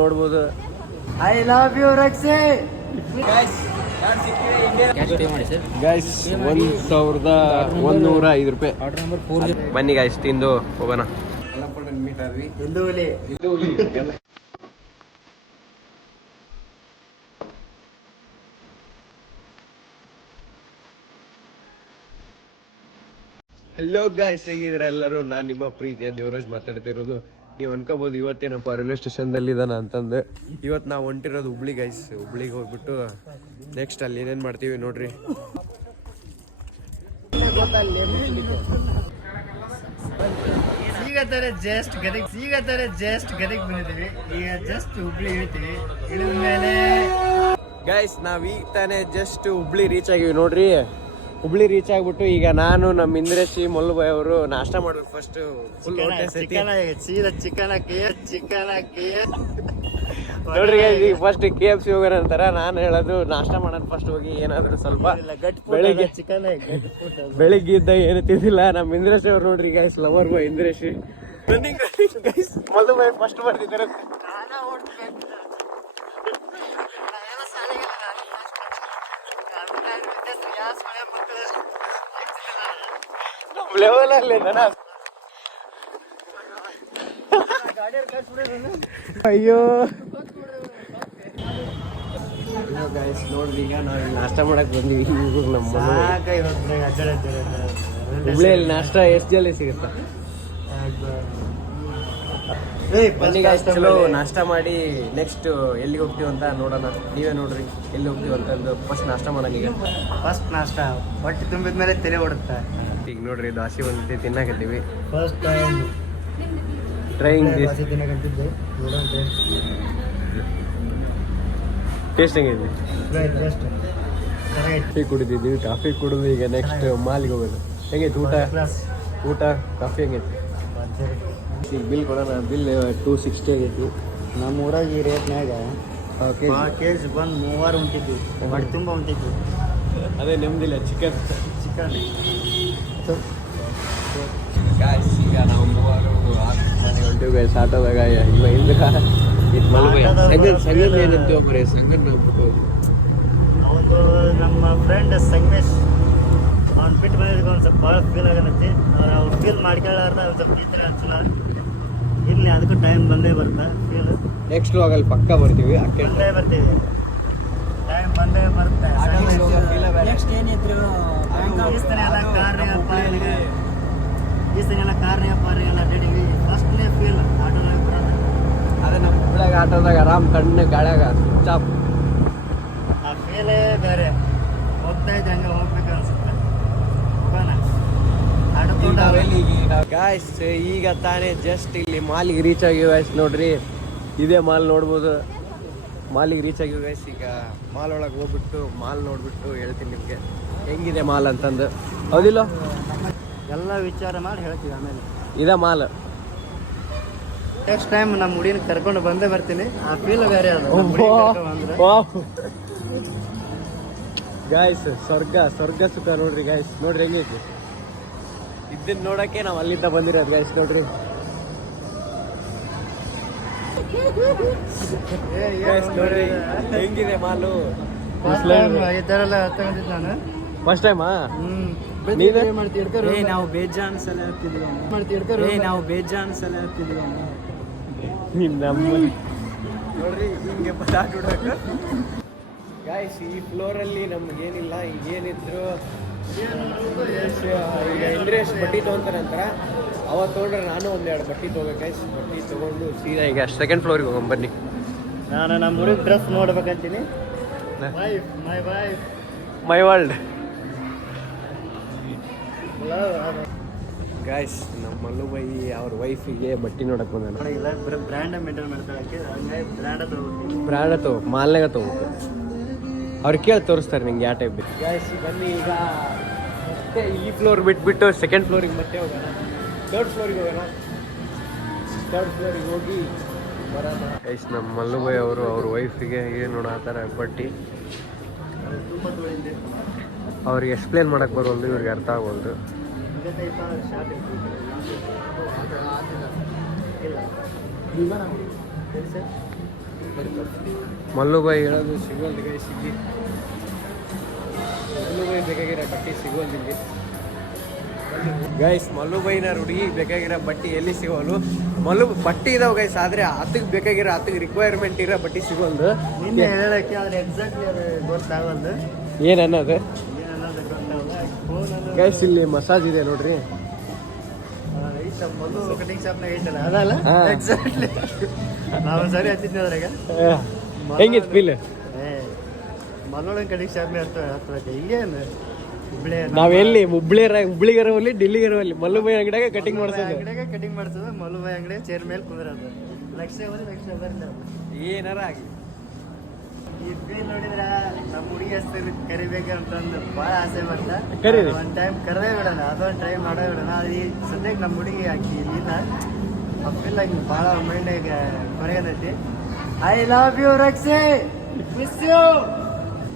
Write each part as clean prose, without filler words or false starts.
ನೋಡ್ಬೋದು. I love you ರಕ್ಷೆ. Guys 1105 ರೂಪಾಯಿ. ಬನ್ನಿ ಗೈಸ್ ತಿಂದು ಹೋಗೋಣ. ಹಲೋ ಗೈಸ್, ಹೇಗಿದ್ರೆ ಎಲ್ಲರೂ? ನಾನು ನಿಮ್ಮ ಪ್ರೀತಿಯ ದೇವರಾಜ್ ಮಾತಾಡ್ತಿರೋದು. ನೀವು ಅನ್ಕೋಬಹುದು ಇವತ್ತೇನಪ್ಪ ರೈಲ್ವೆ ಸ್ಟೇಷನ್ದಲ್ಲಿ ಇದ್ದಾನ ಅಂತಂದು. ಇವತ್ತು ನಾವು ಹೊಂಟಿರೋದು ಹುಬ್ಳಿ ಗೈಸ್. ಹುಬ್ಳಿಗೆ ಹೋಗ್ಬಿಟ್ಟು ನೆಕ್ಸ್ಟ್ ಅಲ್ಲಿ ಏನೇನು ಮಾಡ್ತೀವಿ ನೋಡ್ರಿ. ಈಗ ತರ ಜಸ್ಟ್ ಗದಗ್ ಬಂದಿದ್ದೀವಿ. ಈಗ ಜಸ್ಟ್ ಹುಬ್ಳಿ ಇಳಿತೀವಿ. ಇಳಿದ ಮೇಲೆ ಗೈಸ್ ನಾವ್ ಈಗ ತಾನೇ ಜಸ್ಟ್ ಹುಬ್ಳಿ ರೀಚ್ ಆಗಿವಿ ನೋಡ್ರಿ. ಹುಬ್ಳಿ ರೀಚ್ ಆಗ್ಬಿಟ್ಟು ಈಗ ನಾನು ನಮ್ಮ ಇಂದ್ರೇಶಿ ಮೊಲ್ಲಬಾಯ್ ಅವರು ನಾಷ್ಟ ಮಾಡ್ಬೇಕು. ಫಸ್ಟ್ ಫುಲ್ ಹೊಟ್ಟೆ ಸತಿ ಸೀದಾ ಚಿಕನ್ ಹಾಕಿ ನೋಡ್ರಿ. ಈಗ ಫಸ್ಟ್ KFC ಹೋಗೋಣ ಅಂತಾರ. ನಾನು ಹೇಳೋದು ನಾಷ್ಟ ಮಾಡೋಣ ಫಸ್ಟ್ ಹೋಗಿ ಏನಾದ್ರು ಸ್ವಲ್ಪ. ಬೆಳಿಗ್ಗೆ ಇದ್ದ ಏನು ತಿಂದಿಲ್ಲ. ನಮ್ಮ ಇಂದ್ರೇಶ್ ಅವ್ರು ನೋಡ್ರಿ ಗೈಸ್, ಲವರ್ ಬಾಯ್ ಇಂದ್ರೇಶಿ. ಗೈಸ್ ಮೊಲ್ಲಬಾಯ್ ಫಸ್ಟ್ ಬರ್ತಿದ್ದಾರೆ. ಅಯ್ಯೋ ಗೈಸ್ ನೋಡ್ರಿ, ಈಗ ನಾವು ನಾಷ್ಟ ಮಾಡಕ್ ಬಂದ್ವಿ. ನಮ್ಮ ಹುಬ್ಳಿಯಲ್ಲಿ ನಾಷ್ಟ ಎಷ್ಟು ಜಲ್ದಿ ಸಿಗುತ್ತಾ? ಬನ್ನಿ ಗೈಸ್, ಚಲೋ ನಾಷ್ಟ ಮಾಡಿ ನೆಕ್ಸ್ಟ್ ಎಲ್ಲಿಗೆ ಹೋಗ್ತೀವಿ ಅಂತ ನೋಡೋಣ. ನೀವೇ ನೋಡ್ರಿ ಎಲ್ಲಿ ಹೋಗ್ತೀವಿ ಅಂತಂದು. ಫಸ್ಟ್ ನಾಷ್ಟ ಮಾಡೋಣ. ಫಸ್ಟ್ ನಾಷ್ಟ ಹೊಟ್ಟೆ ತುಂಬಿದ್ಮೇಲೆ ತಲೆ ಓಡುತ್ತೆ. ಈಗ ನೋಡ್ರಿ ದಾಸಿ ಬಂದೈತಿ, ತಿನ್ನಕತ್ತೀವಿ. ಫಸ್ಟ್ ಟೈಮ್ ಟ್ರೈಂಗ್ ತಿನ್ನಕಂತಿದ್ದೆ. ಟೇಸ್ಟ್ ಹೆಂಗೈತಿ? ಕಾಫಿ ಕುಡಿದಿದ್ದೀವಿ. ಕಾಫಿ ಕುಡಿದು ಈಗ ನೆಕ್ಸ್ಟ್ ಮಾಲಿಗೆ ಹೋಗೋದು. ಹೆಂಗೈತಿ ಊಟ ಕಾಫಿ ಹೆಂಗೈತಿ? ಈಗ ಬಿಲ್ ಕೊಡೋಣ. ಬಿಲ್ 260 ಆಗೈತಿ. ನಮ್ಮ ಊರಾಗ ಈ ರೇಟ್ನಾಗ KG ಬಂದು 3 ಉಂಟಿದ್ವಿ. ಹೊಟ್ಟೆ ತುಂಬ ಉಂಟಿದ್ವಿ. ಅದೇ ನೆಮ್ಮದಿಲ್ಲ. ಚಿಕನ್ ಈಗ ನಾವು 3 ಹೊಂಟಿವಿ ಗೈಸ್ ಆಟೋದಾಗ. ಇವ ಇಂದ್ರ ಒಬ್ಬರೇ ಸಂಗನ್ ಅವತ್ತು ನಮ್ಮ ಫ್ರೆಂಡ್ ಸಂಗಮೇಶ್ ಅವ್ನು ಬಿಟ್ಟು ಬಂದಿದ್ದಕ್ಕೆ ಒಂದು ಸ್ವಲ್ಪ ಭಾಳ ಫೀಲ್ ಆಗನೈತಿ. ಅವ್ರು ಫೀಲ್ ಮಾಡ್ಕೊಳ್ಳಾರ್ದ ಒಂದು ಸ್ವಲ್ಪ ಈ ಥರ ಅನ್ಸಲ್ಲ. ಇಲ್ಲಿ ಅದಕ್ಕೂ ಟೈಮ್ ಬಂದೇ ಬರ್ತಾ ಫೀಲ್. ನೆಕ್ಸ್ಟ್ ಆಗಲ್ಲಿ ಪಕ್ಕ ಬರ್ತೀವಿ. ಬಂದೇ ಬರ್ತೀವಿ. ಟೈಮ್ ಬಂದೇ ಬರುತ್ತೆ. ನೆಕ್ಸ್ಟ್ ಏನಿದ್ರು ಈ ಸಲ ಎಲ್ಲ ಕಾರ್ನಾಗ ಪಾರ್ನಾಗೆಲ್ಲ ಅಡ್ಡಾಡೀವಿ. ಫಸ್ಟ್ನೇ ಫೀಲ್ ಆಟೋದಾಗ ಬರೋದು. ಅದೇ ನಮ್ಮ ಹುಬ್ಳ್ಯಾಗ ಆಟೋದಾಗ ಆರಾಮ್ ಕಣ್ಣು ಗಾಳ್ಯಾಗ ಚಾಪ್. ಆ ಫೀಲೇ ಬೇರೆ. ಹೋಗ್ತಾ ಇದ್ದೆ ಹಂಗೆ ಹೋಗ್ಬೇಕು ಅನ್ಸುತ್ತೆ. ಹೋಗೋಣ ಗಾಯ್ಸ್. ಈಗ ತಾನೇ ಜಸ್ಟ್ ಇಲ್ಲಿ ಮಾಲಿಗೆ ರೀಚ್ ಆಗಿವಿ ಗೈಸ್. ನೋಡ್ರಿ ಇದೇ ಮಾಲ್ ನೋಡ್ಬೋದು. ಮಾಲಿಗೆ ರೀಚ್ ಆಗಿವಿ ಗೈಸ್. ಈಗ ಮಾಲ್ ಒಳಗೆ ಹೋಗ್ಬಿಟ್ಟು ಮಾಲ್ ನೋಡ್ಬಿಟ್ಟು ಹೇಳ್ತೀನಿ ನಿಮಗೆ ಹೆಂಗಿದೆ ಮಾಲ್ ಅಂತಂದು. ಹೌದಿಲ್ಲ? ಎಲ್ಲ ವಿಚಾರ ಮಾಡಿ ಹೇಳ್ತೀವಿ ಆಮೇಲೆ. ಇದೇ ಮಾಲ್. ನೆಕ್ಸ್ಟ್ ಟೈಮ್ ನಮ್ಮ ಹುಡುಗಿನ ಕರ್ಕೊಂಡು ಬಂದೇ ಬರ್ತೀನಿ. ಆ ಫೀಲ್ ಬೇರೆ ಅದು. ಗಾಯ್ಸ್ ಸ್ವರ್ಗ ಸುಖ ನೋಡ್ರಿ ಗಾಯ್ಸ್. ನೋಡ್ರಿ ಹೆಂಗೈತಿ. ಇದನ್ನ ನೋಡಕ್ಕೆ ನಾವು ಅಲ್ಲಿಂದ ಬಂದಿರೋದು ಗಾಯ್ಸ್. ನೋಡ್ರಿ ನೋಡ್ರಿ ಹೆಂಗಿದೆ ಮಾಲು. ಈ ಥರ ಎಲ್ಲ ತಗೊಂಡಿದ್ದು ನಾನು ಫಸ್ಟ್ ಟೈಮಾ. ನಾವು ಬೇಜಾನ್ ಸಲ ಹತ್ತಿದ್ವಿ. ನಾವು ಬೇಜಾನ್ ಸಲ ಹತ್ತಿದ್ವಿ. ನೋಡ್ರಿ ಹಿಂಗೆ ಬಟಾಟ್ ಹುಡಕ ಗಾಯ್ಸ್. ಈ ಫ್ಲೋರಲ್ಲಿ ನಮ್ಗೇನಿಲ್ಲ. ಈಗೇನಿದ್ರು ಈಗ ಇಂದ್ರೇಶ್ ಬಟ್ಟೆ ತೊಗೊಂತಾರೆ ಅಂತಾರ. ಅವತ್ತು ತೊಗೊಂಡ್ರೆ ನಾನು ಒಂದೆರಡು ಬಟ್ಟೆ ತೊಗೋಬೇಕು ಗೈಸ್. ಬಟ್ಟೆ ತೊಗೊಂಡು ಸೀದಾ ಈಗ ಸೆಕೆಂಡ್ ಫ್ಲೋರಿಗೆ ಹೋಗೋಣ ಬನ್ನಿ. ನಾನು ನಮ್ಮ ಹುಡುಗ ಡ್ರೆಸ್ ನೋಡ್ಬೇಕಂತೀನಿ. My world guys. ನಮ್ಮ ಮಲ್ಲುಬಾಯಿ ಅವ್ರ ವೈಫಿಗೆ ಬಟ್ಟೆ ನೋಡಕ್ ಬಂದ. ಬ್ರ್ಯಾಂಡ್ ಮೇಂಟೈನ್ ಮಾಡ್ಕೊಳಕ್ಕೆ ಬ್ರ್ಯಾಂಡ್ ತಗೋ, ಮಾಲ್ನಾಗ ತಗೋಬೇಕು. ಅವ್ರು ಕೇಳಿ ತೋರಿಸ್ತಾರೆ ನಿಂಗೆ ಯಾವ ಟೈಪ್ ಬೇಕು. ಗಾಯ್ಸ್ ಬನ್ನಿ ಈಗ ಮತ್ತೆ ಈ ಫ್ಲೋರ್ ಬಿಟ್ಬಿಟ್ಟು ಸೆಕೆಂಡ್ ಫ್ಲೋರಿಗೆ ಮತ್ತೆ ಹೋಗೋಣ. ಥರ್ಡ್ ಫ್ಲೋರಿಗೆ ಹೋಗೋಣ. ಥರ್ಡ್ ಫ್ಲೋರಿಗೆ ಹೋಗಿ ಬರೋಣ ಗೈಸ್. ನಮ್ಮ ಮಲ್ಲುಬಾಯಿ ಅವರು ಅವ್ರ ವೈಫಿಗೆ ಏನು ನೋಡತ್ತಾರ ಬಟ್ಟೆ. ಅವ್ರಿಗೆ ಎಕ್ಸ್ಪ್ಲೇನ್ ಮಾಡಕ್ಕೆ ಬರೋಲ್ದು, ಇವ್ರಿಗೆ ಅರ್ಥ ಆಗೋಲ್ದು. ಮಲ್ಲುಬಾಯಿ ಹೇಳೋದು ಸಿಗೋಲ್ದು ಗೈ ಸಿಗಿ ಮಲ್ಲುಬಾಯಿ ಬೇಕಾಗಿರೋ ಬಟ್ಟೆ ಸಿಗೋಲ್ದಿಲ್ಲಿ ಗೈಸ್. ಮಲ್ಲುಬೈನ ಹುಡುಗಿ ಬೇಕಾಗಿರೋ ಬಟ್ಟೆ ಎಲ್ಲಿ ಸಿಗೋಲು. ಬಟ್ಟೆ ಇದಾವೆ ಗೈಸ್, ಆದರೆ ಆತಗೆ ಬೇಕಾಗಿರೋ ಆತಗೆ ರಿಕ್ವೈರ್ಮೆಂಟ್ ಇರೋ ಬಟ್ಟೆ ಸಿಗೋಲ್ದು. ನಿನ್ನೆ ಹೇಳಕ್ಕೆ ಆದ್ರೆ ಎಕ್ಸಾಕ್ಟ್ಲಿ ಅದು ಗೊತ್ತಾಗಲ್ದು ಏನು ಅನ್ನೋದು ಏನನ್ನೋದು ಗೊತ್ತಾಗಲ್ಲ. ಗೈಸ್ ಇಲ್ಲಿ ಮಸಾಜ್ ಇದೆ ನೋಡ್ರಿ. ಮೊದಲು ಕಟಿಂಗ್ ಶಾಪ್ನಾಗ ಐತಲ್ಲ ಅದಲ್ಲ ಎಕ್ಸಾಕ್ಟ್ಲಿ ನಾವು ಸರಿ ಹತ್ತಿದ್ವಿ ಅದ್ರಾಗ. ಹೆಂಗಿತ್ತು ಫೀಲ್? ಮಲ್ಲೊಳಗೆ ಕಟಿಂಗ್ ಶಾಪ್ನೇ ಹತ್ತೈತೆ ಈಗೇನು ಹುಬ್ಳಿ ನಾವೆಲ್ಲಿ ಹುಬ್ಳಿಗರವಲ್ಲಿ ಡೆಲ್ಲಿಗರವಲ್ಲಿ ಮಲ್ಲುಬಾಯಿ ಅಂಗಡಿಯಾಗ ಕಟಿಂಗ್ ಮಾಡ್ಸೋದು. ಅಂಗಡಿಯಾಗ ಕಟಿಂಗ್ ಮಾಡ್ಸೋದು. ಮಲ್ಲುಬಾಯಿ ಅಂಗಡಿ ಚೇರ್ ಮೇಲೆ ಕುಂದ್ರದು. ಲಕ್ಷ ಬರಲ್ಲ ಏನಾರ ಆಗಿ ಈ ಫೀಲ್ ನೋಡಿದ್ರ ನಮ್ಮ ಹುಡುಗಿ ಹೆಸರು ಕರಿಬೇಕಂತಂದು ಭಾಳ ಆಸೆ ಬರ್ತ. ಕರೀರಿ. ಒಂದು ಟೈಮ್ ಕರೆದೇ ಬಿಡೋಣ, ಅದೊಂದು ಟ್ರೈ ಮಾಡೇ ಬಿಡೋಣ. ಅದು ಈ ಸದ್ಯಕ್ಕೆ ನಮ್ಮ ಹುಡುಗಿ ಹಾಕಿ ಇಲ್ಲ ಆ ಫೀಲ್ ಆಗಿ ಭಾಳ ಮೈಂಡಾಗ ಕೊನೆಗನೈತಿ. ಐ ಲವ್ ಯು ರಕ್ಷೆ, ಮಿಸ್ ಯು.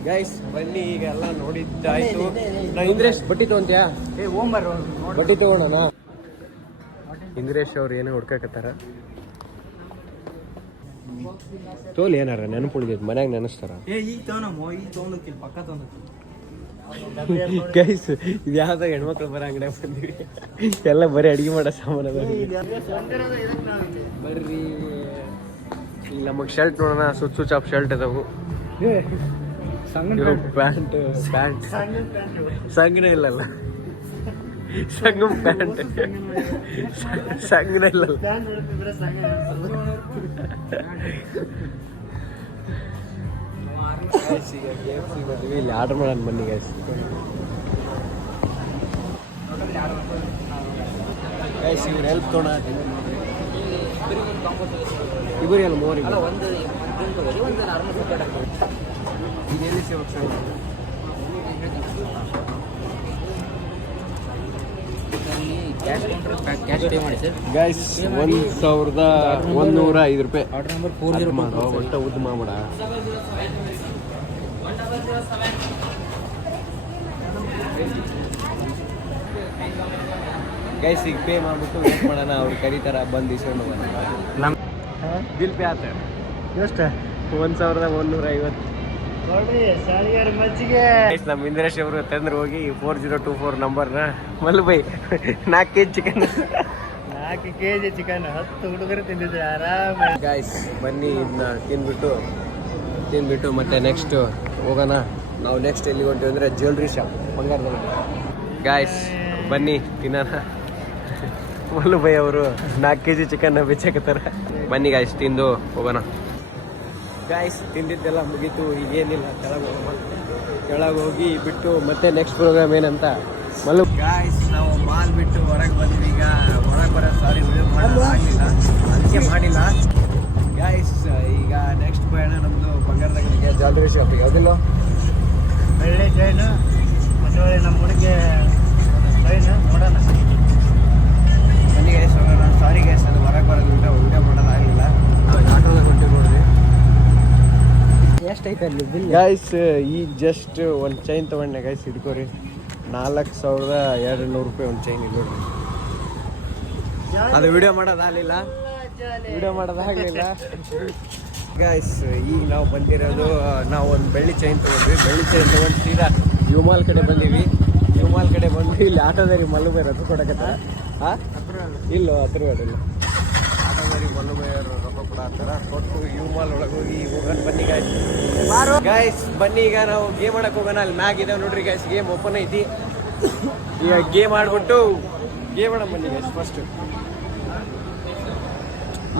ಗೈಸ್ ಬನ್ನಿ, ಈಗ ಎಲ್ಲ ನೋಡಿದ್ದಾಯ್ತು. ನಾ ಇಂದ್ರೇಶ್ ಬಟ್ಟಿ ತಗೊಂತೀಯಾ? ಓಂಬರ್ ಬಟ್ಟಿ ತಗೋಣ. ಇಂದ್ರೇಶ್ ಅವ್ರು ಏನೋ ಹುಡ್ಕಾಕತ್ತಾರ. ತೋಲ್ ಏನಾರ ನೆನಪುಳಿದ ಮನ್ಯಾಗ ನೆನೆಸ್ತಾರ. ಈಗ ತಗೋಣಮ್ಮ, ಈಗ ತೊಗೊಂಡೋಕಿಲ್ಲ, ಪಕ್ಕ ತೊಗೊಂಡೋಕಿಲ್ಲ. ಗೈಸ್ ಇದು ಯಾವ್ದಾಗ ಹೆಣ್ಮಕ್ಳು ಬರೋ ಅಂಗಡಿಯಾಗ ಬಂದಿವಿ. ಎಲ್ಲ ಬರೀ ಅಡಿಗೆ ಮಾಡೋ ಸಾಮಾನು ಅದ. ಬರ್ರಿ ಇಲ್ಲಿ ನಮಗೆ ಶರ್ಟ್ ನೋಡೋಣ. ಸುಚ್ಚು ಚಾಪ್ ಶರ್ಟ್ ಅದಾವು. ಪ್ಯಾಂಟ್ ಸಂಗನೇ ಇಲ್ಲಲ್ಲ. ಸಂಗಮ್ ಪ್ಯಾಂಟ್ ಸಂಗನೇ ಇಲ್ಲಲ್ಲ. ಇಲ್ಲಿ ಆರ್ಡರ್ ಮಾಡೋಣ ಬನ್ನಿ ಗೈಸ್. ಗೈಸ್ ಇವ್ರು ಹೆಲ್ಪ್ ತೊಗೊಂಡ ಇಬ್ಬರಿ ಅಲ್ಲ ಮೂವರಿಗೆ ಇದೇನು ಸೇವಕ ಕ್ಯಾಶ್ ಪೇ ಮಾಡಿ ಸರ್. ಗೈಸ್ 1105 ರೂಪಾಯಿ. ಆರ್ಡರ್ ನಂಬರ್ 40 ಒಟ್ಟ ಉದ್ದು ಮಾಡ್ಬೇಡ. ಗೈಸ್ ಈಗ ಪೇ ಮಾಡ್ಬಿಟ್ಟು ವೇಟ್ ಮಾಡೋಣ. ಅವ್ರು ಕರೀತಾರ ಬಂದು ಇಸ್ಕೊಂಡು ನಮ್ಮ ಬಿಲ್ ಪೇ ಆತ ಎಷ್ಟು 1150. ನೋಡ್ರಿ ಸಾಲಿಗಾರ ಮಜ್ಜಿಗೆ. ನಮ್ಮ ಇಂದ್ರೇಶ್ ಅವರು ತಂದ್ರೆ ಹೋಗಿ 4024 ನಂಬರ್ನ ಮಲ್ಲುಬಾಯಿ 4 kg ಚಿಕನ್ 4 kg ಚಿಕನ್ 10 ಹುಡುಗರು ತಿಂದಿದ್ರೆ ಆರಾಮ. ಗಾಯ್ಸ್ ಬನ್ನಿ ಇದನ್ನ ತಿಂದ್ಬಿಟ್ಟು ಮತ್ತೆ ನೆಕ್ಸ್ಟ್ ಹೋಗೋಣ. ನಾವು ನೆಕ್ಸ್ಟ್ ಎಲ್ಲಿ ಹೊಂಟೀವಿ ಅಂದರೆ ಜ್ಯುವೆಲ್ರಿ ಶಾಪ್ ಬಂಗಾರದಲ್ಲಿ. ಗಾಯ್ಸ್ ಬನ್ನಿ ತಿನ್ನೋಣ. ಮಲ್ಲುಬಾಯಿ ಅವರು 4 kg ಚಿಕನ್ನ ಬೆಚ್ಚಕತ್ತಾರ. ಬನ್ನಿ ಗಾಯ್ಸ್ ತಿಂದು ಹೋಗೋಣ. ಗಾಯ್ಸ್ ತಿಂದಿದ್ದೆಲ್ಲ ಮುಗೀತು. ಈಗೇನಿಲ್ಲ, ಕೆಳಗೆ ಹೋಗಿ ಬಿಟ್ಟು ಮತ್ತೆ ನೆಕ್ಸ್ಟ್ ಪ್ರೋಗ್ರಾಮ್ ಏನಂತ ಮಲ್ಲು. ಗಾಯ್ಸ್ ನಾವು ಮಾಲ್ ಬಿಟ್ಟು ಹೊರಗೆ ಬಂದ್ವಿ. ಈಗ ಹೊರಗೆ ಬರೋ ವಿಡಿಯೋ ಮಾಡೋಕ್ಕಾಗಲಿಲ್ಲ, ಅದಕ್ಕೆ ಮಾಡಿಲ್ಲ. ಗಾಯ್ಸ್ ಈಗ ನೆಕ್ಸ್ಟ್ ಪಯಣ ನಮ್ಮದು ಬಂಗಾರದಾಗ ಜ್ಯುವೆಲ್ರಿ ಶಾಪಿಗೆ. ಅದಿಲ್ಲ ಬೆಳ್ಳಿ ಚೈನು ಮತ್ತೆ ನಮ್ಮ ಹುಡುಗಿ ಚೈನು ನೋಡೋಣ. ಬನ್ನಿ ಗೈಸ್ ಹೋಗೋಣ. ಸಾರಿ ಗೈಸ್ ಅದು ಹೊರಗೆ ಬರೋದ್ರಿಂದ ವಿಡಿಯೋ ಮಾಡೋದಾಗಲಿಲ್ಲ. ಆಟೋದಾಗ ಹೊಂಟಿವಿ ನೋಡ್ರಿ. ಎಷ್ಟೈತೆ ಅಲ್ಲಿ ಬಿಲ್? ಗೈಸ್ ಈಗ ಜಸ್ಟ್ ಒಂದು ಚೈನ್ ತೊಗೊಂಡೆ ಗೈಸ್, ಹಿಡ್ಕೋರಿ. 4200 ರೂಪಾಯಿ ಒಂದು ಚೈನ್. ಇಲ್ಲಿ ನೋಡ್ರಿ. ಅದು ವಿಡಿಯೋ ಮಾಡೋದಾಗಲಿಲ್ಲ. ಗೈಸ್ ಈಗ ನಾವು ಬಂದಿರೋದು, ನಾವು ಒಂದು ಬೆಳ್ಳಿ ಚೈನ್ ತೊಗೊಂಡ್ವಿ. ಬೆಳ್ಳಿ ಚೈನ್ ತೊಗೊಂಡು ಸೀದಾ ಯುಮಾಲ್ ಕಡೆ ಬಂದೀವಿ. ಇಲ್ಲಿ ಆಟೋದಾರಿ ಮಲ್ಲುಬಾಯಿ ರೊಕ್ಕ ಕೊಡಕತ್ತಾರ. ಇಲ್ಲೋ ಹತ್ರ ಇಲ್ಲ. ಆಟೋದಾರಿ ಮಲ್ಲುಬಾಯಿ ಅವರು ರೊಕ್ಕ ಕೊಡತ್ತಾರ. ಕೊಟ್ಟು ಯುಮಾಲ್ ಒಳಗೆ ಹೋಗೋಣ ಬನ್ನಿ ಗೈಸ್. ಬನ್ನಿ ಈಗ ನಾವು ಗೇಮ್ ಆಡಕ್ಕೆ ಹೋಗೋಣ. ಅಲ್ಲಿ ಮ್ಯಾಗ್ ಇದಾವೆ ನೋಡ್ರಿ ಗೈಸ್. ಗೇಮ್ ಓಪನ್ ಐತಿ. ಈಗ ಗೇಮ್ ಆಡ್ಬಿಟ್ಟು ಗೇಮ್ ಆಡ ಬನ್ನಿ ಗೈಸ್. ಫಸ್ಟ್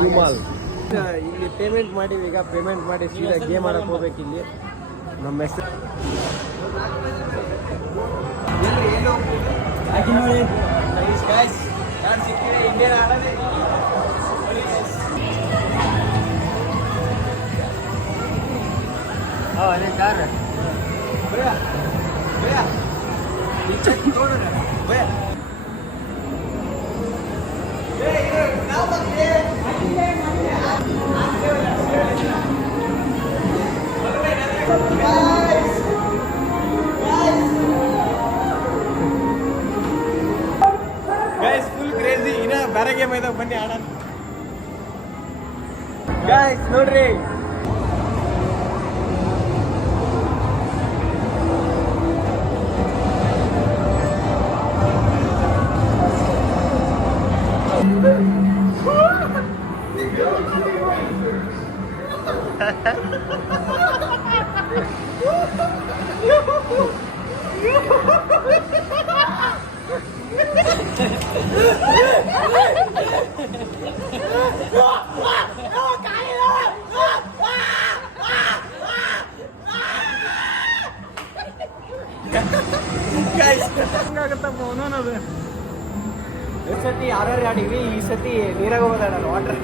ಯುಮಾಲ್ ಇಲ್ಲಿ ಪೇಮೆಂಟ್ ಮಾಡಿವಿ. ಈಗ ಪೇಮೆಂಟ್ ಮಾಡಿ ಸೀದಾ ಗೇಮ್ ಆಡಕ್ಕೆ ಹೋಗ್ಬೇಕು. ಇಲ್ಲಿ ನಮ್ಮ ಹೆಸರು ಇಂಡಿಯನ್ ಆಡೋದೇ. ಅದೇ ಕಾರ್ ಗೈಸ್ ಫುಲ್ ಕ್ರೇಜಿ. ಇನ್ನ ಬೇರೆ ಗೇಮ್ ಇದಾವೆ, ಬನ್ನಿ ಆಡೋಣ. ಗಾಯ್ಸ್ ನೋಡ್ರಿ ಈ ಸತಿ ಯಾರ್ಯಾರು ಆಡಿವಿ ಈ ಸತಿ ನೀರಾಗ ಹೋಗೋದಾಡಲ್ಲ ವಾಟರ್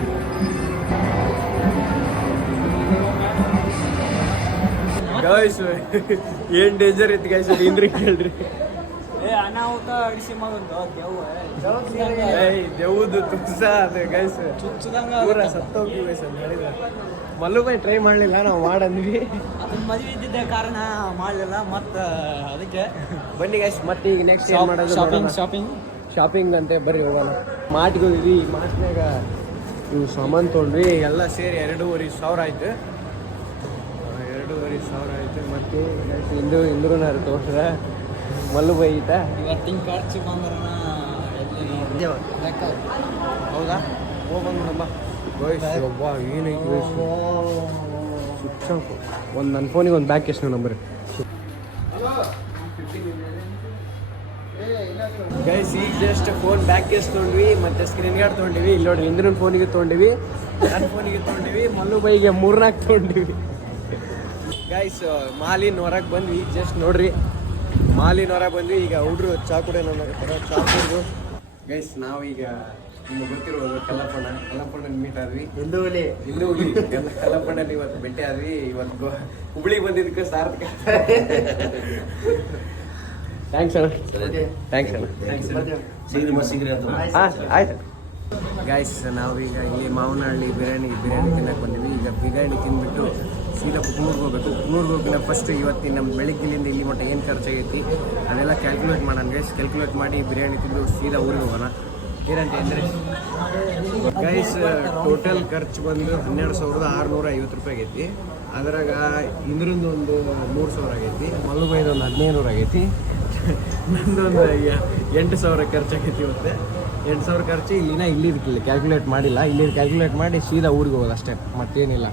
ಗಾಯ್ಸ್ ಏನ್ ಡೇಂಜರ್ ಐತಿ ಗಾಯ್ಸ್ ಅದು ಇಂದ್ರಿ ಕೇಳ್ರಿ ಅನಾಹುತ ಅಡಿಸಿ ಮಗಂದು ದೇವ್ದು ತುಕ್ಸ ಅದು ಗೈಸ್ ಪೂರ ಸತ್ತೋಗಿ ಗೈಸ್ ಅಂತ ಹೇಳಿದ ಮಲ್ಲು ಬೈ ಟ್ರೈ ಮಾಡಲಿಲ್ಲ ನಾವು ಮಾಡಂದ್ವಿ ಅದನ್ನ ಮದುವೆ ಇದ್ದಿದ್ದ ಕಾರಣ ಮಾಡಲಿಲ್ಲ ಮತ್ತು ಅದಕ್ಕೆ ಬನ್ನಿ ಗೈಸ್ ಮತ್ತೆ ಈಗ ನೆಕ್ಸ್ಟ್ ಏನು ಮಾಡೋದು ಶಾಪಿಂಗ್ ಅಂತೆ ಬರ್ರಿ ಹೋಗೋಣ ಮಾರ್ಟ್ಗೆ ಹೋಗಿದ್ವಿ ಮಾರ್ಟ್ನಾಗ ಇವು ಸಾಮಾನು ತೊಗೊಂಡ್ವಿ ಎಲ್ಲ ಸೇರಿ 2,500 ಆಯ್ತು 2,500 ಆಯ್ತು ಮತ್ತೆ ಇಂದ್ರನಾರು ತೋರ್ಸ್ರ ಮಲ್ಲು ಬೈ ಐತ ಇವತ್ತಿನ ಖರ್ಚು ಬಂದ್ರ ಲೆಕ್ಕ ಹೌದಾ ಹೋಗ್ಬಂದ್ಬಿಡಮ್ಮ ಗೋಯ್ಸ್ ಒಬ್ಬ ಏನೈತಿ ಗೋಯ್ಸ್ ಒಂದು ನನ್ನ ಫೋನಿಗೆ ಒಂದು ಬ್ಯಾಕ್ ಎಷ್ಟು ನಂಬರ್ ಗೈಸ್ ಈಗ ಜಸ್ಟ್ ಫೋನ್ ಬ್ಯಾಕ್ ಕೇಸ್ ತೊಗೊಂಡ್ವಿ ಮತ್ತೆ ಸ್ಕ್ರೀನ್ ಗಾರ್ಡ್ ತೊಗೊಂಡಿವಿ ಇಲ್ಲಿ ನೋಡ್ರಿ ಇಂದ್ರನ ಫೋನಿಗೆ ತೊಗೊಂಡಿವಿ ನನ್ನ ಫೋನಿಗೆ ತೊಗೊಂಡಿವಿ ಮಲ್ಲು ಬೈಗೆ 4 ತೊಗೊಂಡಿವಿ ಗೈಸ್ ಮಾಲಿನ ಹೊರಗೆ ಬಂದ್ವಿ ಜಸ್ಟ್ ನೋಡ್ರಿ ಮಾಲಿನ ಹೊರಗೆ ಬಂದ್ವಿ ಈಗ ಹುಡ್ರು ಚಾ ಕುಡಿಯೋಣ ಚಾ ಕುಡಿದು ಗೈಸ್ ನಾವೀಗ ನಿಮ್ಗೆ ಗೊತ್ತಿರೋದು ಕಲ್ಲಪ್ಪಣ್ಣ ಮೀಟ್ ಆದ್ವಿ ಹಿಂದೂ ಹುಲಿ ಕಲ್ಲಪ್ಪಣ್ಣಲ್ಲಿ ಇವತ್ತು ಭೇಟಿ ಆದ್ವಿ ಇವತ್ತು ಹುಬ್ಳಿಗೆ ಬಂದಿದ್ದಕ್ಕೆ ಸಾರ್ಥಕ ಥ್ಯಾಂಕ್ಸ್ ಅಣ್ಣ ಆಯ್ತು ಗೈಸ್ ನಾವೀಗ ಇಲ್ಲಿ ಮಾವನಹಳ್ಳಿ ಬಿರಿಯಾನಿ ತಿನ್ನಕ್ಕೆ ಬಂದಿವಿ ಈಗ ಬಿರಿಯಾನಿ ತಿಂದ್ಬಿಟ್ಟು ಸೀದಾ ಕುಕ್ನೂರ್ಗೆ ಹೋಗ್ಬೇಕು ಕುಕ್ನೂರ್ಗೆ ಹೋಗಿನ ಫಸ್ಟ್ ಇವತ್ತಿನ ನಮ್ಮ ಬೆಳಿಗ್ಗೆಲಿಂದ ಇಲ್ಲಿ ಮಟ್ಟ ಏನು ಖರ್ಚಾಗೈತಿ ಅದೆಲ್ಲ ಕ್ಯಾಲ್ಕುಲೇಟ್ ಮಾಡೋಣ ಗೈಸ್ ಕ್ಯಾಲ್ಕುಲೇಟ್ ಮಾಡಿ ಬಿರಿಯಾನಿ ತಿಂದು ಸೀದಾ ಊರಿಗೆ ಹೋಗೋಣ ಏನಂತ ಅಂದರೆ ಗೈಸ್ ಟೋಟಲ್ ಖರ್ಚು ಬಂದು 12,650 ರೂಪಾಯಿ ಆಗೈತಿ ಅದ್ರಾಗ ಇಂದ್ರಂದು ಒಂದು 3,000 ಆಗೈತಿ ಮಲ್ಲುಬೈದು ಒಂದು 1,500 ಆಗೈತಿ ನಂದೊಂದು 8,000 ಖರ್ಚಾಗೈತಿ ಇವತ್ತು 8,000 ಖರ್ಚು ಇಲ್ಲಿ ಕ್ಯಾಲ್ಕುಲೇಟ್ ಮಾಡಿಲ್ಲ ಇಲ್ಲಿ ಕ್ಯಾಲ್ಕುಲೇಟ್ ಮಾಡಿ ಸೀದಾ ಊರಿಗೆ ಹೋಗೋದು ಅಷ್ಟೇ ಮತ್ತೇನಿಲ್ಲ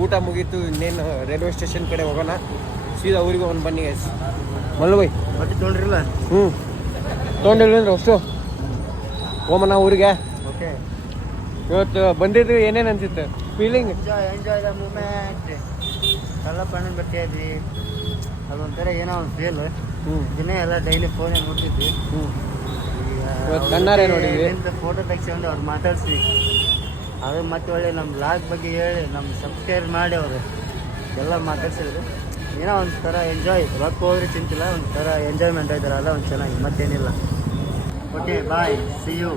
ಊಟ ಮುಗೀತು ಇನ್ನೇನು ರೈಲ್ವೆ ಸ್ಟೇಷನ್ ಕಡೆ ಹೋಗೋಣ ಸೀದಾ ಊರಿಗೆ ಹೋಗೋಣ ಬನ್ನಿ ಗೈಸ್ ಮಲ್ಲು ಬೈ ಮತ್ತೆ ತೊಗೊಂಡ್ರಿಲ್ಲ ತೊಗೊಂಡಿಲ್ಲ ಅಂದ್ರೆ ಅಷ್ಟು ಹೋಮನ ಊರಿಗೆ ಓಕೆ ಇವತ್ತು ಬಂದಿದ್ವಿ ಏನೇನು ಅನ್ಸುತ್ತೆ ಫೀಲಿಂಗ್ ಎಂಜಾಯ್ ದ ಮೂಮೆಂಟ್ ಕಲ್ಲಪ್ಪಣ್ಣನ ಭೇಟಿಯಾದ್ವಿ ಅದೊಂಥರ ಏನೋ ಒಂದು ಫೀಲ್ ದಿನ ಎಲ್ಲ ಡೈಲಿ ಫೋನಲ್ಲಿ ನೋಡ್ತಿದ್ವಿ ಇವತ್ತು ಕಣ್ಣಾರೆ ನೋಡಿದ್ವಿ ಫೋಟೋ ತೆಗ್ಸ್ಕೊಂಡು ಅವ್ರು ಮಾತಾಡ್ಸಿ ಅದು ಮತ್ತೆ ಒಳ್ಳೆ ನಮ್ಮ ಬ್ಲಾಗ್ ಬಗ್ಗೆ ಹೇಳಿ ನಮ್ಮ ಸಬ್ಸ್ಕ್ರೈಬ್ ಮಾಡಿ ಅವರು ಎಲ್ಲ ಮಾತಾಡ್ಸಿದ್ರು ಏನೋ ಒಂಥರ ಎಂಜಾಯ್ ರೊಕ್ಕ ಹೋದ್ರೆ ಚಿಂತಿಲ್ಲ ಒಂಥರ ಎಂಜಾಯ್ಮೆಂಟ್ ಆಯ್ತಾರಲ್ಲ ಒಂದು ಚೆನ್ನಾಗಿ ಮತ್ತೇನಿಲ್ಲ ಓಕೆ ಬಾಯ್ ಸಿ ಯು